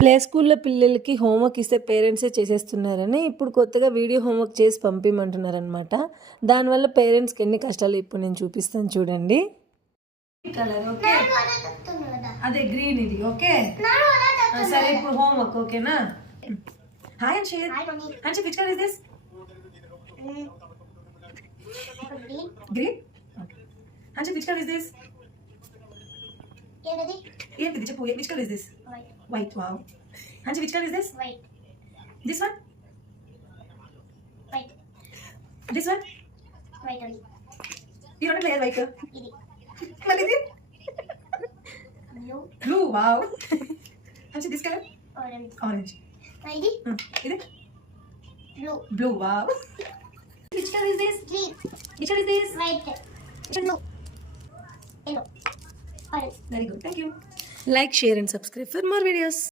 ప్లే స్కూల్లో పిల్లలకి హోంవర్క్ ఇస్తే పేరెంట్సే చేసేస్తున్నారని ఇప్పుడు కొత్తగా వీడియో హోంవర్క్ చేసి పంపించమంటున్నారనమాట. దానివల్ల పేరెంట్స్కి ఎన్ని కష్టాలు ఇప్పుడు నేను చూపిస్తాను చూడండి. కలర్ ఓకే, అదే గ్రీన్ ఇది ఓకే. సరే ఇప్పుడు హోంవర్క్ ఓకేనా. Hi Anshit. Anshit which colour is this? Green. Anshit which colour is this? ఏంటిది చెప్పు. Which colour is this? White. Wow. Hanji, which color is this? White. This one? White. This one? White only. You don't play white. Idi. What is it? Blue. Blue. Wow. Hanji, this color? Orange. Orange. Idi. Is it? Blue. Blue. Wow. Which color is this? Green. Which color is this? White. Blue. Yellow. Orange. Very good. Thank you. Like, share and subscribe for more videos.